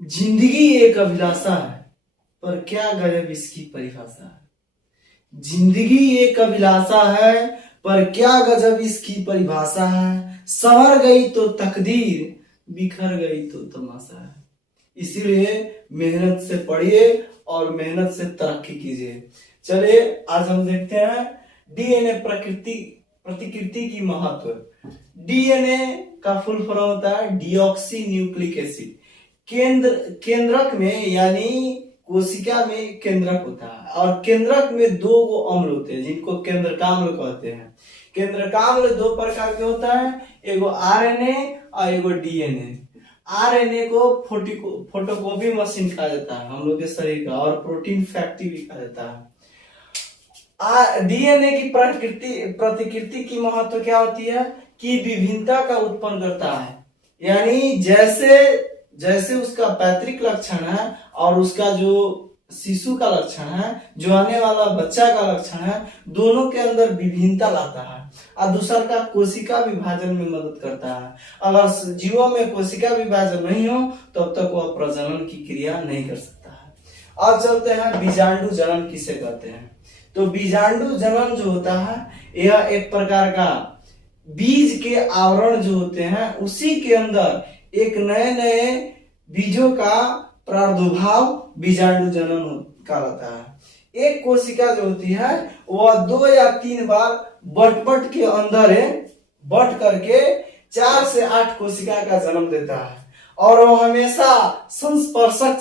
जिंदगी एक अभिलाषा है, पर क्या गजब इसकी परिभाषा है। जिंदगी एक अभिलाषा है, पर क्या गजब इसकी परिभाषा है। संवर गई तो तकदीर, बिखर गई तो तमाशा है। इसीलिए मेहनत से पढ़िए और मेहनत से तरक्की कीजिए। चलिए आज हम देखते हैं डीएनए प्रतिकृति की महत्व। डीएनए का फुल फॉर्म होता है डीऑक्सी न्यूक्लिक एसिड। केंद्रक में यानी कोशिका में केंद्रक होता है और केंद्रक में दो गो अम्ल होते हैं जिनको केंद्रकाम्ल कहते हैं। केंद्रकाम्ल दो प्रकार के होता है, एगो आरएनए और एगो डीएनए। आरएनए को फोटोकॉपी मशीन कहा जाता है हम लोग के शरीर का, और प्रोटीन फैक्ट्री भी कहा जाता है। डीएनए की प्रतिकृति की महत्व क्या होती है कि विभिन्नता का उत्पन्न करता है। यानी जैसे उसका पैतृक लक्षण है और उसका जो शिशु का लक्षण है, जो आने वाला बच्चा का लक्षण है, दोनों के अंदर विभिन्नता लाता है। और दूसरा का कोशिका विभाजन में मदद करता है। अगर जीवों में कोशिका विभाजन नहीं हो तब तक वह प्रजनन की क्रिया नहीं कर सकता है। अब चलते हैं बीजांडु जनन किसे कहते हैं। तो बीजांडु जनन जो होता है यह एक प्रकार का बीज के आवरण जो होते हैं उसी के अंदर एक नए नए बीजों का प्रादुर्भाव बीजांडु जनन कहलाता है। एक कोशिका जो होती है वह 2 या 3 बार बट के अंदर बट करके 4 से 8 कोशिका का जन्म देता है और वह हमेशा संस्पर्शक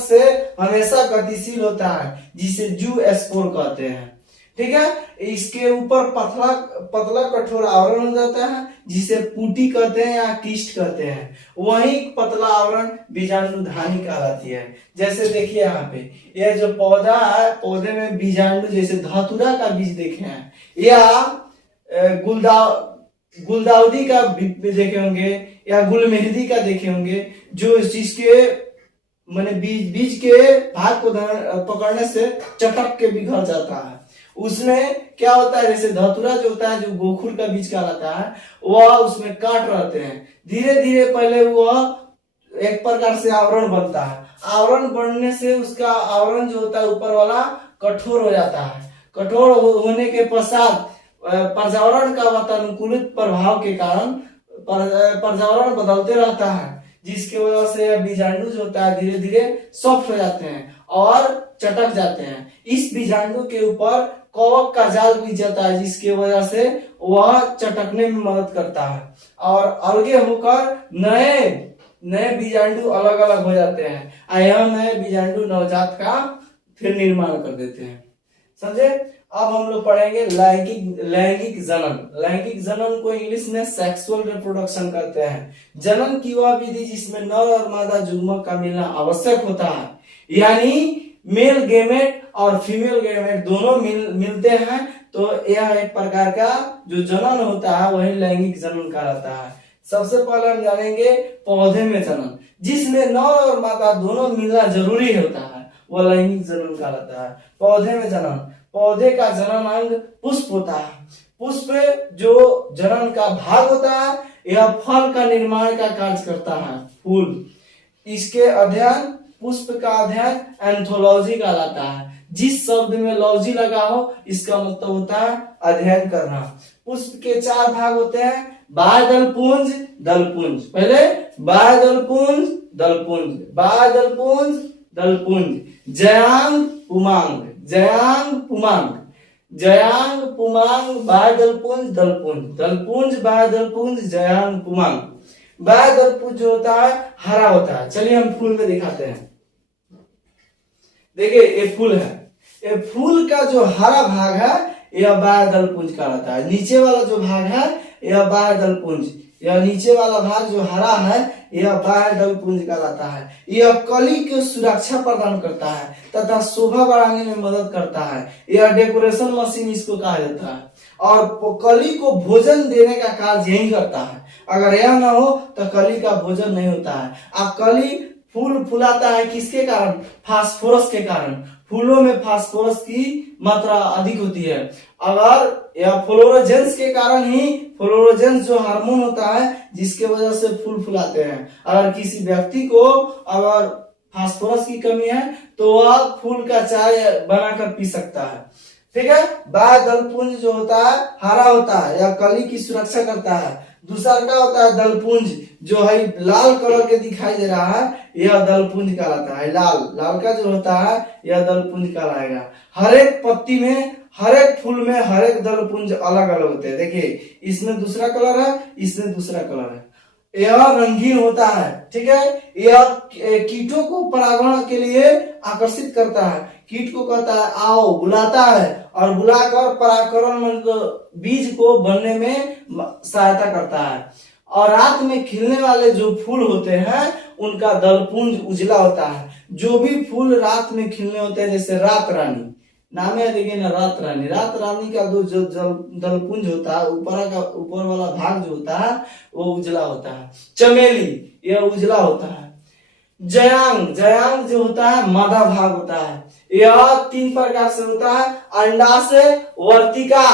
से हमेशा गतिशील होता है जिसे जू स्पोर कहते हैं। ठीक है, इसके ऊपर पतला कठोर आवरण हो जाता है जिसे पुटी कहते हैं या किस्ट कहते हैं। वही पतला आवरण बीजांडुधानी कहलाती है। जैसे देखिए यहाँ पे यह जो पौधा है, पौधे में बीजांडु जैसे धतूरा का बीज देखे हैं या गुलदाउदी का देखे होंगे या गुलमेहंदी का देखे होंगे, जो जिसके माने बीज के भाग को पकड़ने से चटक के बिखर जाता है। उसमें क्या होता है, जैसे धतूरा जो होता है जो गोखुर का बीज कहलाता है, वह उसमें काट रहते हैं। धीरे धीरे पहले वह एक प्रकार से आवरण बनता है। आवरण बनने से उसका आवरण जो होता है ऊपर वाला कठोर हो जाता है। कठोर होने के पश्चात पर्यावरण का वातानुकूलित प्रभाव के कारण पर्यावरण बदलते रहता है, जिसकी वजह से बीजांडु जो होता है धीरे धीरे सॉफ्ट हो जाते हैं और चटक जाते हैं। इस बीजांडु के ऊपर कवक का जाल बिछ जाता है जिसकी वजह से वह चटकने में मदद करता है और अलगे होकर नए बीजांडु अलग अलग हो जाते हैं। यह नए बीजांडु नवजात का फिर निर्माण कर देते हैं। समझे? अब हम लोग पढ़ेंगे लैंगिक जनन। लैंगिक जनन को इंग्लिश में सेक्सुअल रिप्रोडक्शन कहते हैं। जनन की वह विधि जिसमें नर और मादा युग्मक का मिलना आवश्यक होता है, यानी मेल गेमेट और फीमेल गेमेट दोनों मिलते हैं तो यह एक प्रकार का जो जनन होता है वही लैंगिक जनन कहलाता है। सबसे पहले हम जानेंगे पौधे में जनन, जिसमें नर और मादा दोनों मिलना जरूरी होता है, वह लैंगिक जनन कहलाता है। पौधे में जनन, पौधे का जनन अंग पुष्प होता है। पुष्प जो जनन का भाग होता है यह फल का निर्माण का कार्य करता है। फूल, इसके अध्ययन पुष्प का अध्ययन एंथोलॉजी कहलाता है। जिस शब्द में लॉजी लगा हो इसका मतलब होता है अध्ययन करना। पुष्प के 4 भाग होते हैं, बाह्य दलपुंज, दलपुंज। पहले बाह्य दलपुंज, दलपुंज, बाह्य दलपुंज, दलपुंज, जयांग पुमांग, जयांग पुमांग, जयांग पुमांग, बाह्य दलपुंज, दलपुंज, दलपुंज, बाह्य दलपुंज, जयांग पुमांग। बाह्य दलपुंज जो होता है हरा होता है। चलिए हम फूल में दिखाते हैं। देखिए ये फूल है, ये फूल का जो हरा भाग है यह बाह्य दलपुंज कहलाता है। नीचे वाला जो भाग है यह बाह्य दलपुंज, यह नीचे वाला भाग जो हरा है यह बाह्य दलपुंज कहलाता है। यह कली को सुरक्षा प्रदान करता है तथा शोभा बढ़ाने में मदद करता है। यह डेकोरेशन मशीन इसको कहा जाता है और कली को भोजन देने का कार्य यही करता है। अगर यह ना हो तो कली का भोजन नहीं होता है। अब कली फूल फुलाता है किसके कारण? फास्फोरस के कारण। फूलों में फास्फोरस की मात्रा अधिक होती है। अगर या फ्लोरोजेंस के कारण ही, फ्लोरोजेंस जो हार्मोन होता है जिसके वजह से फूल फुलाते हैं, अगर किसी व्यक्ति को अगर फास्फोरस की कमी है तो वह फूल का चाय बनाकर पी सकता है। ठीक है। बाह्य दलपुंज जो होता है हरा होता है या कली की सुरक्षा करता है। दूसरा क्या होता है, दलपुंज जो है लाल कलर के दिखाई दे रहा है, यह दलपुंज कहलाता है। लाल लाल का जो होता है यह दलपुंज कहलाएगा। हर एक पत्ती में, हर एक फूल में हर एक दलपुंज अलग अलग होते हैं। देखिए इसमें दूसरा कलर है, इसमें दूसरा कलर है। यह रंगीन होता है। ठीक है। यह कीटों को परागण के लिए आकर्षित करता है। कीट को कहता है आओ, बुलाता है और बुलाकर परागकरण मतलब बीज को बनने में सहायता करता है। और रात में खिलने वाले जो फूल होते हैं उनका दलपुंज उजला होता है। जो भी फूल रात में खिलने होते हैं, जैसे रात रानी, नाम है देखिए ना, रात रानी। रात रानी का जो दलपुंज होता है, ऊपर वाला भाग जो होता है वो उजला होता है। चमेली यह उजला होता है। जयांग, जयांग जो होता है मादा भाग होता है। यह 3 प्रकार से होता है, अंडाशय, वर्तिका,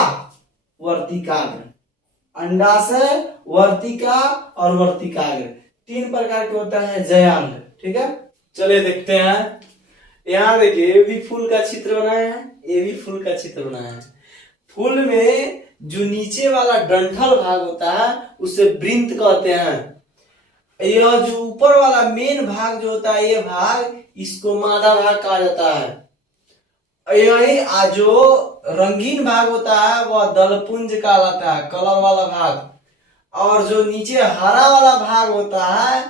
वर्तिकाग्र। अंडाशय, वर्तिका और वर्तिकाग्र 3 प्रकार के होता है जयांग। ठीक है। चलिए देखते हैं। यहाँ देखिए ये भी फूल का चित्र बनाया है, ये भी फूल का चित्र बनाया है। फूल में जो नीचे वाला डंठल भाग होता है उसे वृंत कहते हैं। यह जो ऊपर वाला मेन भाग जो होता है, ये भाग, इसको मादा भाग कहा जाता है। यही जो रंगीन भाग होता है वह दलपुंज कहलाता है, कलर वाला भाग। और जो नीचे हरा वाला भाग होता है,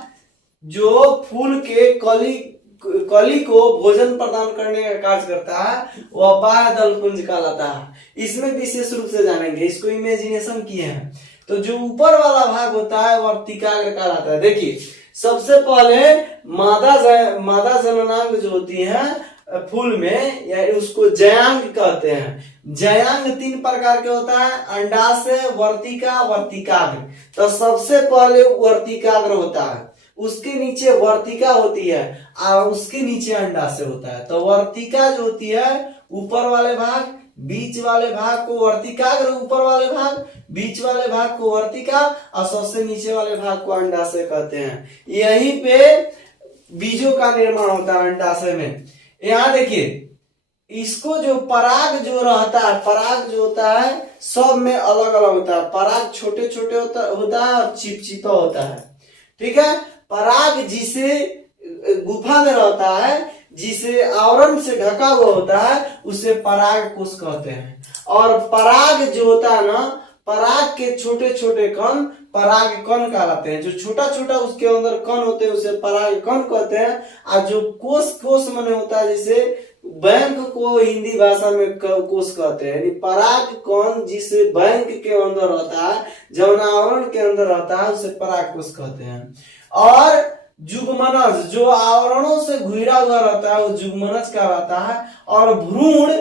जो फूल के कली को भोजन प्रदान करने का कार्य करता है, वह बाह्य दलपुंज कहलाता है। इसमें विशेष रूप से जानेंगे, इसको इमेजिनेशन किए हैं। तो जो ऊपर वाला भाग होता है वर्तिकाग्र कहलाता है। देखिए सबसे पहले मादा जननांग जो होती है फूल में, या उसको जयांग कहते हैं। जयांग 3 प्रकार के होता है, अंडाशय, वर्तिका, वर्तिकाग्र। तो सबसे पहले वर्तिकाग्र होता है, उसके नीचे वर्तिका होती है और उसके नीचे अंडाशय होता है। तो वर्तिका जो होती है ऊपर वाले भाग, बीच वाले भाग को वर्तिकाग्र, ऊपर वाले भाग, बीच वाले भाग को वर्तिका और सबसे नीचे वाले भाग को अंडाशय कहते हैं। यहीं पे बीजों का निर्माण होता है अंडाशय में। यहाँ देखिए इसको जो पराग जो रहता है, पराग जो होता है सब में अलग अलग होता है। पराग छोटे छोटे होता है और चिपचिपा होता है। ठीक है। पराग जिसे गुफा में रहता है, जिसे आवरण से ढका हुआ होता है, उसे पराग कोश कहते हैं। और पराग जो होता है ना, पराग के छोटे छोटे कण पराग कण कहलाते हैं। जो छोटा छोटा उसके अंदर कण होते हैं उसे पराग कण कहते हैं। और जो कोश, कोश माने होता है, जैसे बैंक को हिंदी भाषा में कोश कहते हैं। यानी पराग कण जिस बैंक के अंदर रहता है, जो आवरण के अंदर रहता है, उसे पराग कोश कहते हैं। और जुगमनज जो आवरणों से घिरा हुआ रहता है वो जुगमनज कहलाता है। और भ्रूण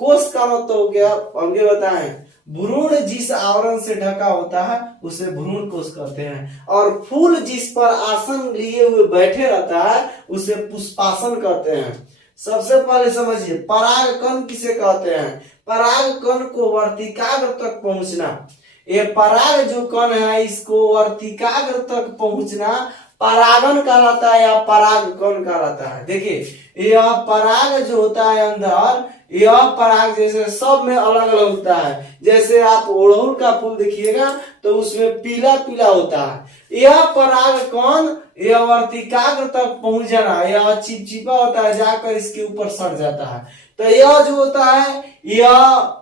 कोश का मतलब हो गया, आगे बताएं, भ्रूण जिस आवरण से ढका होता है उसे भ्रूण कोश कहते हैं। और फूल जिस पर आसन लिए हुए बैठे रहता है उसे पुष्पासन कहते हैं। सबसे पहले समझिए पराग कण किसे कहते हैं। पराग कण को वर्तिकाग्र तक पहुंचना, ये पराग जो कण है इसको वर्तिकाग्र तक पहुंचना परागन कहलाता है या पराग कण कहलाता है। देखिए यह पराग जो होता है अंदर, यह पराग जैसे सब में अलग अलग होता है। जैसे आप ओड़हुल का फूल देखिएगा तो उसमें पीला पीला होता है। यह पराग कण यह वर्तिकाग्र तक पहुंच जाना, यह चिपचिपा होता है, जाकर इसके ऊपर सड़ जाता है। तो यह जो होता है यह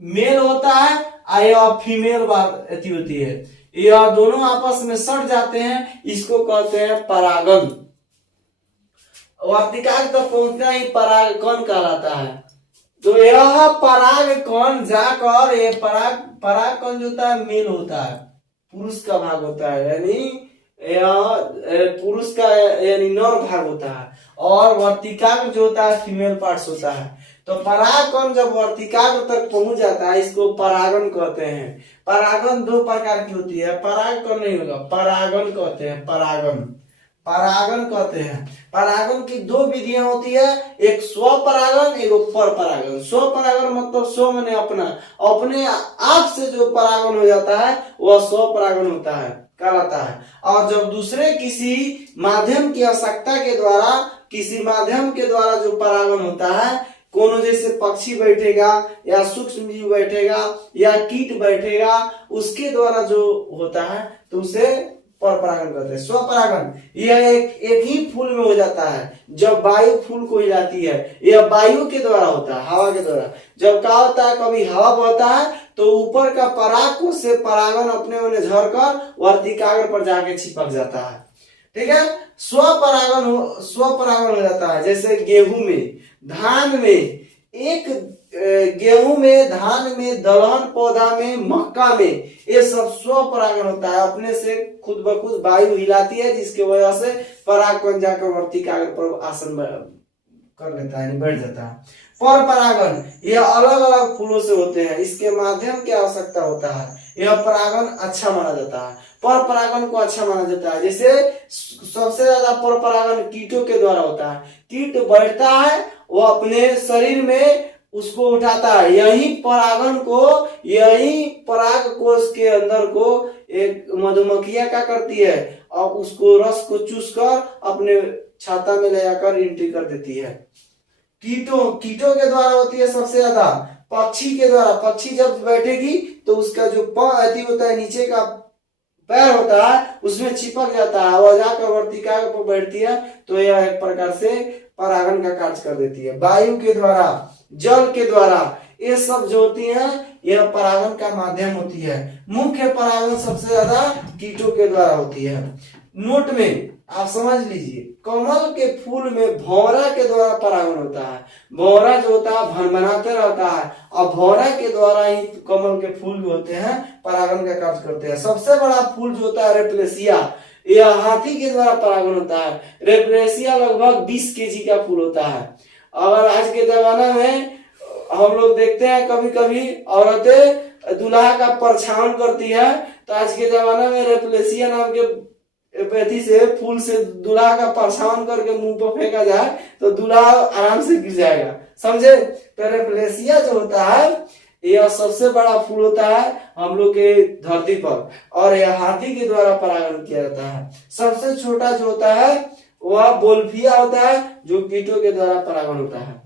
मेल होता है और यह फीमेल बात होती है। यह दोनों आपस में सड़ जाते हैं, इसको कहते हैं परागन। वर्तिकाग्र तक पहुंचना ही पराग कण कहलाता है। तो यह पराग कण जाकर ये पराग कण जो होता है मेल होता है, पुरुष का भाग होता है, यानी यह पुरुष का यानी नर भाग होता है। और वर्तिकाग्र जो होता है फीमेल पार्ट्स होता है। तो पराग कण जब वर्तिकाग्र तक पहुंच जाता है इसको परागन कहते हैं। परागन 2 प्रकार की होती है, पराग कण नहीं होगा, परागन कहते हैं। परागन, परागन कहते हैं। परागन की दो विधियां होती है, एक स्वपरागन, एक पर परागन। स्वपरागन मतलब स्व माने अपना, अपने आप से जो परागन हो जाता है वह स्वपरागन होता है, कहलाता है। और जब दूसरे किसी माध्यम की आवश्यकता के द्वारा, किसी माध्यम के द्वारा जो परागन होता है, कोनो जैसे पक्षी बैठेगा या सूक्ष्म जीव बैठेगा या कीट बैठेगा, उसके द्वारा जो होता है तो उसे पर परागन कहते हैं। स्वपरागन यह एक ही फूल में हो जाता है। जब वायु फूल को हिलाती है, यह वायु के द्वारा होता है, हवा के द्वारा। जब क्या होता है, कभी हवा बहता है तो ऊपर का पराग को से परागन अपने में झरकर वर्तिकाग्र पर जाके चिपक जाता है। ठीक है, स्वपरागन हो जाता है। जैसे गेहूं में, धान में, गेहूं में, धान में, दलहन पौधा में, मक्का में, ये सब स्वपरागन होता है। अपने से खुद ब खुद वायु हिलाती है, जिसकी वजह से परागकण जाकर वर्तिकाग्र पर आसन कर लेता है, बैठ जाता है। पर परागन यह अलग अलग फूलों से होते हैं, इसके माध्यम की आवश्यकता होता है। यह परागन अच्छा माना जाता है, पर परागन को अच्छा माना जाता है। जैसे सबसे ज्यादा पर परागन कीटों के द्वारा होता है। कीट बैठता है, वो अपने शरीर में उसको उठाता है, यही परागन को, यही पराग कोश के अंदर को एक मधुमक्खियां क्या करती है, और उसको रस को चूस कर अपने छाता में ले जाकर एंट्री कर देती है। कीटों के द्वारा होती है सबसे ज्यादा। पक्षी के द्वारा, पक्षी जब बैठेगी तो उसका जो अति होता है, नीचे का पैर होता है, उसमें चिपक जाता है, वह जाकर वर्तिकाग्र पर बैठती है, तो यह एक प्रकार से परागन का कार्य कर देती है। वायु के द्वारा, जल के द्वारा, ये सब जो होती है यह परागन का माध्यम होती है। मुख्य परागन सबसे ज्यादा कीटों के द्वारा होती है। नोट में आप समझ लीजिए, कमल के फूल में भौरा के द्वारा परागन होता है। भौरा जो होता है भनभनाते रहता है, और भौरा के द्वारा ही कमल के फूल जो होते हैं परागन का कार्य करते हैं। सबसे बड़ा फूल जो होता है रेपलेसिया, यह हाथी के द्वारा परागन होता है। रेपलेसिया लगभग 20 केजी का फूल होता है। और आज के जमाना में हम लोग देखते हैं कभी कभी औरतें दूल्हा का परछावन करती है, तो आज के जमाना में रेपलेसिया नाम के पैथी से फूल से दूल्हा का परछावन करके मुंह पर फेंका जाए तो दूल्हा आराम से गिर जाएगा, समझे। तो रेपलेसिया जो होता है यह सबसे बड़ा फूल होता है हम लोग के धरती पर, और यह हाथी के द्वारा परागन किया जाता है। सबसे छोटा जो होता है वह बोल्फिया होता है, जो कीटों के द्वारा परागन होता है।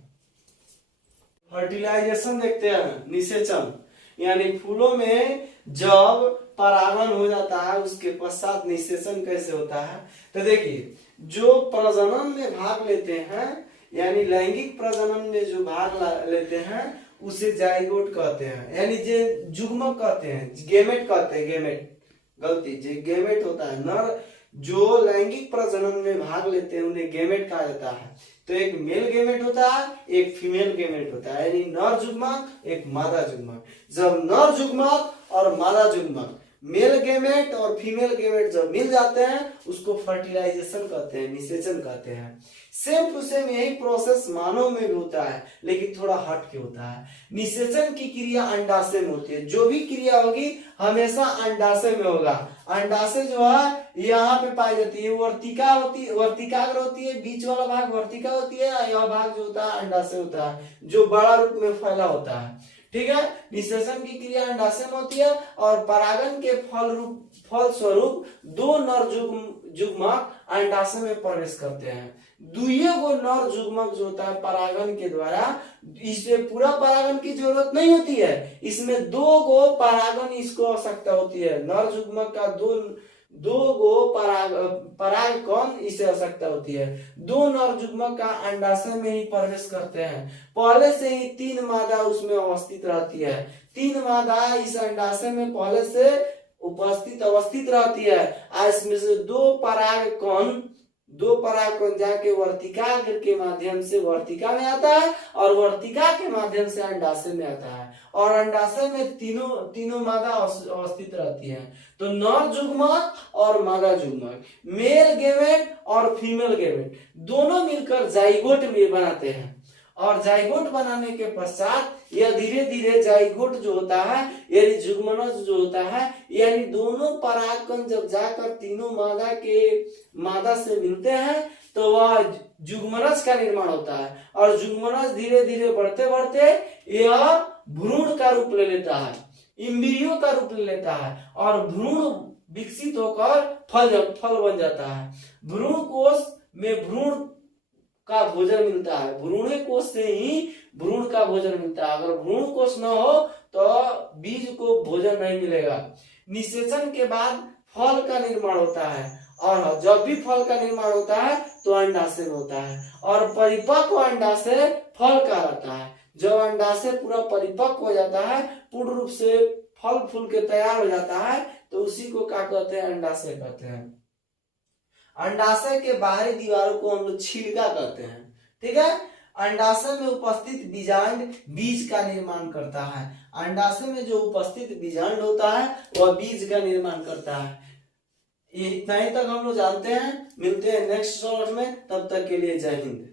फर्टिलाइजेशन देखते हैं, निषेचन, यानी फूलों में जब परागन हो जाता है उसके पश्चात निषेचन कैसे होता है। तो देखिए, जो प्रजनन में भाग लेते हैं, यानी लैंगिक प्रजनन में जो भाग लेते हैं उसे जाइगोट कहते हैं, यानी जो जुग्मक कहते हैं, गेमेट कहते हैं। गेमेट गलती, जो गेमेट होता है, नर जो लैंगिक प्रजनन में भाग लेते हैं उन्हें गेमेट कहा जाता है। तो एक मेल गेमेट होता है, एक फीमेल गेमेट होता है, यानी नर जुग्मक, एक मादा जुग्मक। जब नर जुग्मक और मादा जुग्मक, मेल गेमेट और फीमेल गेमेट जब मिल जाते हैं उसको फर्टिलाइजेशन कहते हैं, निषेचन कहते हैं। सेम टू सेम यही प्रोसेस मानव में भी होता है, लेकिन थोड़ा हट के होता है। निषेचन की क्रिया अंडाशय में होती है। जो भी क्रिया होगी हमेशा अंडाशय में होगा। अंडाशय जो है यहाँ पे पाई जाती है, वर्तिकाग्र होती है, बीच वाला भाग वर्तिका होती है, और यह भाग जो होता है अंडाशय होता है, जो बड़ा रूप में फैला होता है। ठीक है, निषेचन की क्रिया अंडाशय में होती है, और परागन के फल स्वरूप दो नर जुग्मक अंडाशय में प्रवेश करते हैं। दुइये गो नर जुग्मक जो होता है परागन के द्वारा, इससे पूरा परागन की जरूरत नहीं होती है, इसमें दो गो परागन इसको आवश्यकता होती है। नर जुग्मक का दो गो परागकण इसे आवश्यकता होती है। दो नर जुग्मक का अंडाशय में ही प्रवेश करते हैं। पहले से ही 3 मादा उसमें अवस्थित रहती है। 3 मादा इस अंडाशय में पहले से अवस्थित रहती है। इसमें से दो परागकण जाके वर्तिकाग्र के माध्यम से वर्तिका में आता है, और वर्तिका के माध्यम से अंडाशय में आता है, और अंडाशय में तीनों मादा अवस्थित रहती है। तो नर जुग्मक और मादा जुग्मक, मेल गेमेट और फीमेल गेमेट दोनों मिलकर जाइगोट में बनाते हैं। और जाइगोट बनाने के पश्चात यह धीरे धीरे जाइगोट जो होता है यानी जुगमनज जो होता है, यानी दोनों परागकण जब जाकर तीनों मादा से मिलते हैं तो वह जुगमनज का निर्माण होता है। और जुगमनज धीरे धीरे बढ़ते बढ़ते यह भ्रूण का रूप ले लेता है, इम्ब्रियो का रूप ले लेता है और भ्रूण विकसित होकर फल बन जाता है। भ्रूण कोश में भ्रूण का भोजन मिलता है, भ्रूण कोश से ही भ्रूण का भोजन मिलता है। अगर भ्रूण कोश न हो तो बीज को भोजन नहीं मिलेगा। निषेचन के बाद फल का निर्माण होता है और जब भी फल का निर्माण होता है तो अंडाशय होता है और परिपक्व अंडाशय फल का रहता है। जब अंडाशय पूरा परिपक्व हो जाता है, पूर्ण रूप से फल फूल के तैयार हो जाता है तो उसी को क्या कहते हैं, अंडाशय कहते हैं। अंडाशय के बाहरी दीवारों को हम लोग छिलका कहते हैं। ठीक है, अंडाशय में उपस्थित बीजांड बीज का निर्माण करता है। अंडाशय में जो उपस्थित बीजांड होता है वह बीज का निर्माण करता है। इतना ही तक हम लोग जानते हैं। मिलते हैं नेक्स्ट शॉर्ट में, तब तक के लिए जय हिंद।